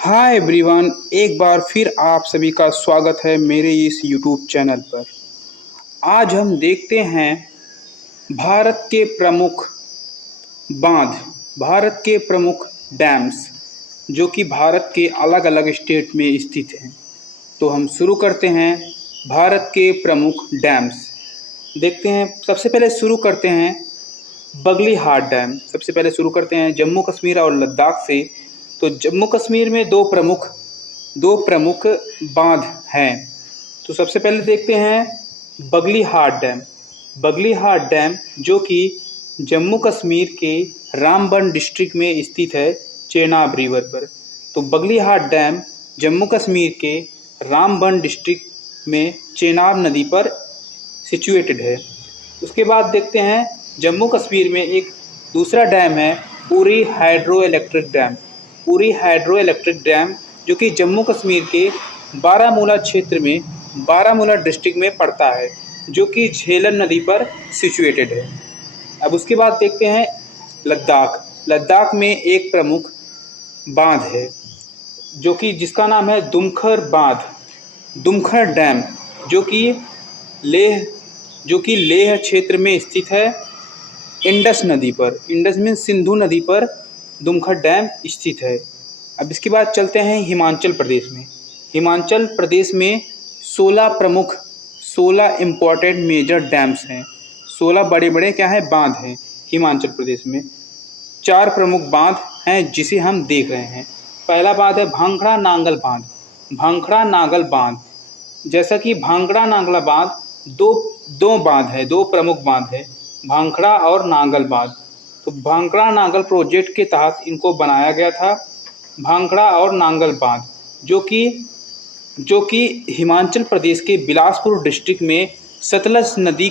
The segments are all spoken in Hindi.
हाय एवरीवन, एक बार फिर आप सभी का स्वागत है मेरे इस यूट्यूब चैनल पर। आज हम देखते हैं भारत के प्रमुख बांध, भारत के प्रमुख डैम्स जो कि भारत के अलग अलग स्टेट में स्थित हैं। तो हम शुरू करते हैं भारत के प्रमुख डैम्स। देखते हैं, सबसे पहले शुरू करते हैं बगली हाट डैम। सबसे पहले शुरू करते हैं जम्मू कश्मीर और लद्दाख से। तो जम्मू कश्मीर में दो प्रमुख बांध हैं। तो सबसे पहले देखते हैं बगली हाट डैम। बगली हाट डैम जो कि जम्मू कश्मीर के रामबन डिस्ट्रिक्ट में स्थित है, चेनाब रिवर पर। तो बगली हाट डैम जम्मू कश्मीर के रामबन डिस्ट्रिक्ट में चेनाब नदी पर सिचुएटेड है। उसके बाद देखते हैं जम्मू कश्मीर में एक दूसरा डैम है, Uri hydro electric dam. Uri hydro electric dam जो कि जम्मू कश्मीर के बारामूला क्षेत्र में, बारामूला डिस्ट्रिक्ट में पड़ता है, जो कि झेलम नदी पर सिचुएटेड है। अब उसके बाद देखते हैं लद्दाख। लद्दाख में एक प्रमुख बांध है जो कि जिसका नाम है दुमखर बांध, दुमखर डैम, जो कि लेह क्षेत्र में स्थित है, इंडस नदी पर। इंडस मीन सिंधु नदी पर दुमखर डैम स्थित है। अब इसके बाद चलते हैं हिमाचल प्रदेश में। हिमाचल प्रदेश में 16 इम्पॉर्टेंट मेजर डैम्स हैं। 16 बड़े बड़े क्या है, बांध हैं हिमाचल प्रदेश में। 4 प्रमुख बांध हैं जिसे हम देख रहे हैं। पहला बांध है भांखड़ा नांगल बांध। भांखड़ा नांगल बांध, जैसा कि भांखड़ा नांगला बांध दो बांध है, दो प्रमुख बांध है, भांखड़ा और नांगल बांध। तो भांखड़ा नांगल प्रोजेक्ट के तहत इनको बनाया गया था, भांखड़ा और नांगल बांध, जो कि हिमाचल प्रदेश के बिलासपुर डिस्ट्रिक्ट में सतलज नदी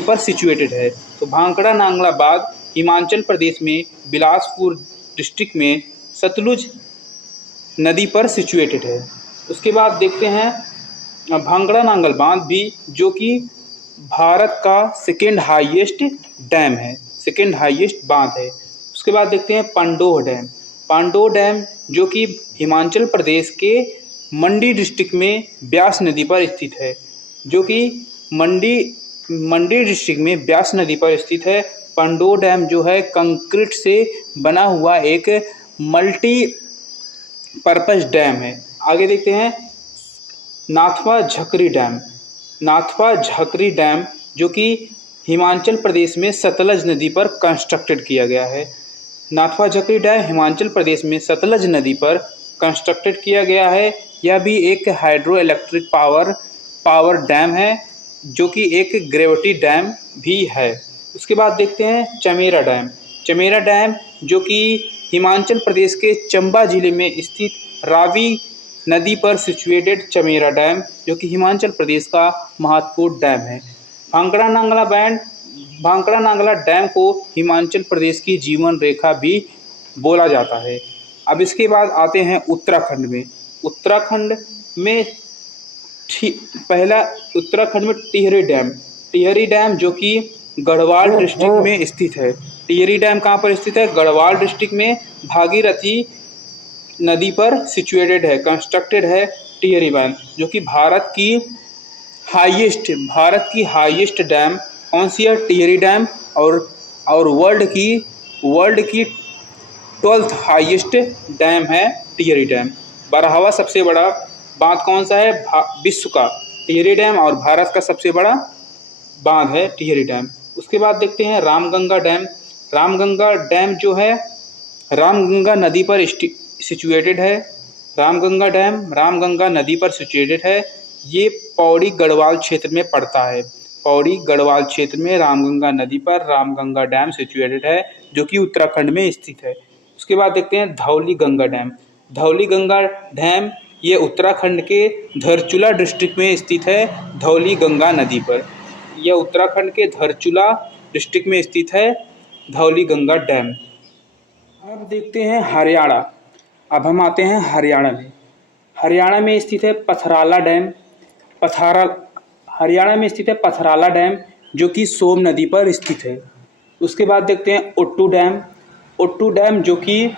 पर सिचुएटेड है। तो भांखड़ा नांगला बांध हिमाचल प्रदेश में बिलासपुर डिस्ट्रिक्ट में सतलुज नदी पर सिचुएटेड है। उसके बाद देखते हैं भांखड़ा नांगल बांध भी, जो कि भारत का सेकेंड हाईएस्ट डैम है, सेकेंड हाईएस्ट बांध है। उसके बाद देखते हैं पांडोह डैम। पांडोह डैम जो कि हिमाचल प्रदेश के मंडी डिस्ट्रिक्ट में ब्यास नदी पर स्थित है, जो कि मंडी डिस्ट्रिक्ट में ब्यास नदी पर स्थित है। पांडोह डैम जो है कंक्रीट से बना हुआ एक मल्टी पर्पज डैम है। आगे देखते हैं नाथपा झकरी डैम। नाथपा झकरी डैम जो कि हिमाचल प्रदेश में सतलज नदी पर कंस्ट्रक्टेड किया गया है। नाथपा झकरी डैम हिमाचल प्रदेश में सतलज नदी पर कंस्ट्रक्टेड किया गया है। यह भी एक हाइड्रो इलेक्ट्रिक पावर डैम है, जो कि एक ग्रेविटी डैम भी है। उसके बाद देखते हैं चमेरा डैम। चमेरा डैम जो कि हिमाचल प्रदेश के चंबा जिले में स्थित रावी नदी पर सिचुएटेड चमेरा डैम, जो कि हिमाचल प्रदेश का महत्वपूर्ण डैम है। भांखड़ा नांगला डैम को हिमाचल प्रदेश की जीवन रेखा भी बोला जाता है। अब इसके बाद आते हैं उत्तराखंड में। उत्तराखंड में टिहरी डैम। टिहरी डैम जो कि गढ़वाल डिस्ट्रिक्ट में स्थित है। टिहरी डैम कहाँ पर स्थित है? गढ़वाल डिस्ट्रिक्ट में भागीरथी नदी पर सिचुएटेड है, कंस्ट्रक्टेड है टिहरी डैम, जो कि भारत की हाईएस्ट डैम कौन सी है? टिहरी डैम। और वर्ल्ड की 12th हाईएस्ट डैम है टिहरी डैम। 12वां सबसे बड़ा बांध कौन सा है? विश्व का टिहरी डैम, और भारत का सबसे बड़ा बांध है टिहरी डैम। उसके बाद देखते हैं रामगंगा डैम। रामगंगा डैम जो है रामगंगा नदी पर सिचुएटेड है। रामगंगा डैम रामगंगा नदी पर सिचुएटेड है। ये पौड़ी गढ़वाल क्षेत्र में पड़ता है। पौड़ी गढ़वाल क्षेत्र में रामगंगा नदी पर रामगंगा डैम सिचुएटेड है, जो कि उत्तराखंड में स्थित है। उसके बाद देखते हैं धौली गंगा डैम। धौली गंगा डैम ये उत्तराखंड के धारचूला डिस्ट्रिक्ट में स्थित है, धौली गंगा नदी पर। यह उत्तराखंड के धारचूला डिस्ट्रिक्ट में स्थित है, धौली गंगा डैम। अब देखते हैं हरियाणा। अब हम आते हैं हरियाणा में। हरियाणा में स्थित है पथराला डैम। हरियाणा में स्थित है पथराला डैम, जो कि सोम नदी पर स्थित है। उसके बाद देखते हैं ओट्टू डैम। ओट्टू डैम जो कि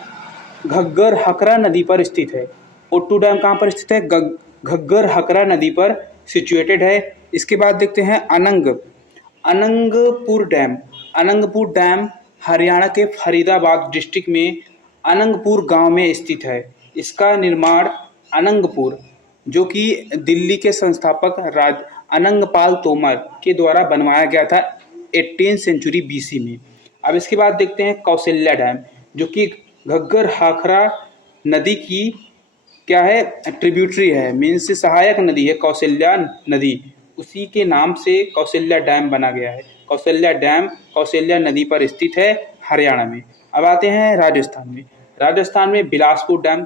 घग्गर हकरा नदी पर स्थित है। ओट्टू डैम कहाँ पर स्थित है? घग्गर हकरा नदी पर सिचुएटेड है। इसके बाद देखते हैं अनंगपुर डैम। अनंगपुर डैम हरियाणा के फरीदाबाद डिस्ट्रिक्ट में अनंगपुर गांव में स्थित है। इसका निर्माण अनंगपुर, जो कि दिल्ली के संस्थापक राज अनंगपाल तोमर के द्वारा बनवाया गया था 18वीं सेंचुरी BC में। अब इसके बाद देखते हैं कौशल्या डैम, जो कि घग्गर हाखरा नदी की क्या है? ट्रिब्यूटरी है, मीन्स सहायक नदी है कौशल्या नदी, उसी के नाम से कौशल्या डैम बना गया है। कौशल्या डैम कौशल्या नदी पर स्थित है हरियाणा में। अब आते हैं राजस्थान में। राजस्थान में बिलासपुर डैम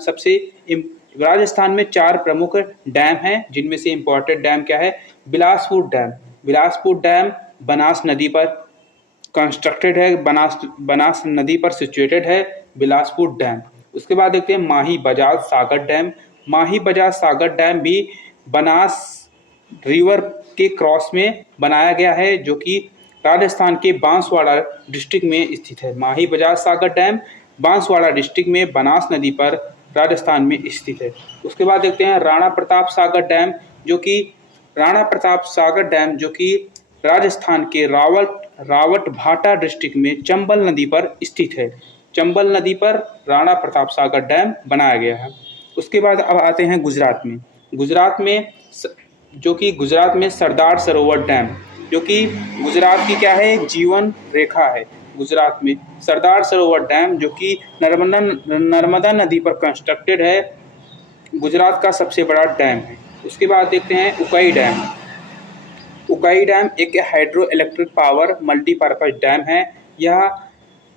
राजस्थान में 4 प्रमुख डैम हैं, जिनमें से इम्पोर्टेंट डैम क्या है? बिलासपुर डैम। बिलासपुर डैम बनास नदी पर कंस्ट्रक्टेड है, बनास नदी पर सिचुएटेड है बिलासपुर डैम। उसके बाद देखते हैं माही बजाज सागर डैम। माही बजाज सागर डैम भी बनास रिवर के क्रॉस में बनाया गया है, जो कि राजस्थान के बांसवाड़ा डिस्ट्रिक्ट में स्थित है। माही बजाज सागर डैम बांसवाड़ा डिस्ट्रिक्ट में बनास नदी पर राजस्थान में स्थित है। उसके बाद देखते हैं राणा प्रताप सागर डैम, जो कि राजस्थान के रावटभाटा डिस्ट्रिक्ट में चंबल नदी पर स्थित है। चंबल नदी पर राणा प्रताप सागर डैम बनाया गया है। उसके बाद अब आते हैं गुजरात में। गुजरात में सरदार सरोवर डैम, जो कि गुजरात की क्या है? जीवन रेखा है। गुजरात में सरदार सरोवर डैम, जो कि नर्मदा नदी पर कंस्ट्रक्टेड है, गुजरात का सबसे बड़ा डैम है। उसके बाद देखते हैं उकाई डैम। उकाई डैम एक hydro electric power multipurpose dam है। यह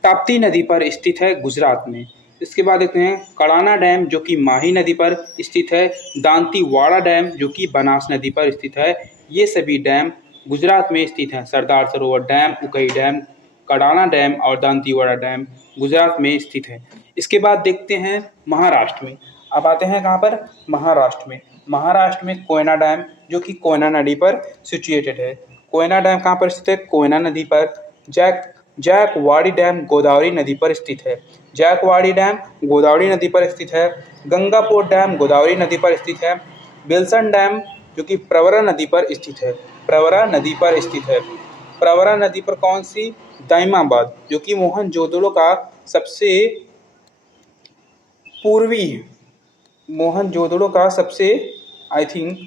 ताप्ती नदी पर स्थित है गुजरात में। इसके बाद देखते हैं कड़ाना डैम, जो कि माही नदी पर स्थित है। दांतीवाड़ा डैम, जो कि बनास नदी पर स्थित है। ये सभी डैम गुजरात में स्थित हैं। Sardar Sarovar dam, Ukai dam, Kadana dam और दांतीवाड़ा डैम गुजरात में स्थित है। इसके बाद देखते हैं महाराष्ट्र में। अब आते हैं कहाँ पर? महाराष्ट्र में कोयना डैम, जो कि कोयना नदी पर सिचुएटेड है। कोयना डैम कहाँ पर स्थित है? कोयना नदी पर। जायकवाड़ी डैम गोदावरी नदी पर स्थित है। जायकवाड़ी डैम गोदावरी नदी पर स्थित है। गंगापुर डैम गोदावरी नदी पर स्थित है। बिल्सन डैम, जो कि प्रवरा नदी पर स्थित है। प्रवरा नदी पर स्थित है। प्रवरा नदी पर कौन सी? दाइमाबाद, जो कि मोहनजोदड़ो का सबसे पूर्वी, मोहनजोदड़ो का सबसे आई थिंक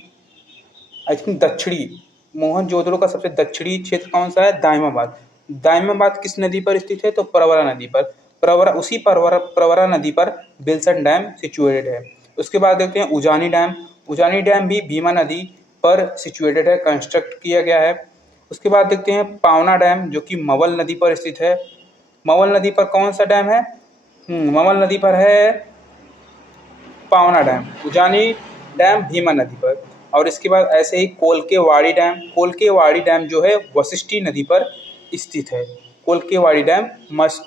दक्षिणी, मोहनजोदड़ो का सबसे दक्षिणी क्षेत्र कौन सा है? दाइमाबाद। दाइमाबाद किस नदी पर स्थित है? तो प्रवरा नदी पर। प्रवरा नदी पर बिल्सन डैम सिचुएटेड है। उसके बाद देखते हैं उजानी डैम। उजानी डैम भी भीमा नदी पर सिचुएटेड है, कंस्ट्रक्ट किया गया है। उसके बाद देखते हैं पावना डैम, जो कि मवल नदी पर स्थित है। मवल नदी पर कौन सा डैम है? मवल नदी पर है पावना डैम। उजानी डैम भीमा नदी पर। और इसके बाद ऐसे ही कोलकेवाड़ी डैम जो है वशिष्ठी नदी पर स्थित है। कोलकेवाड़ी डैम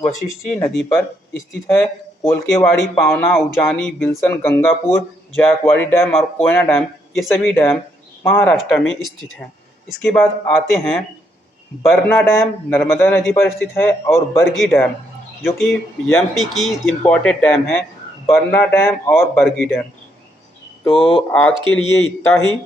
वशिष्ठी नदी पर स्थित है। कोलकेवाड़ी, पावना, उजानी, बिल्सन, गंगापुर, जायकवाड़ी डैम और कोयना डैम, ये सभी डैम महाराष्ट्र में स्थित हैं। इसके बाद आते हैं बरना डैम, नर्मदा नदी पर स्थित है। और बरगी डैम, जो कि MP की इम्पोर्टेंट डैम है, बरना डैम और बरगी डैम। तो आज के लिए इतना ही।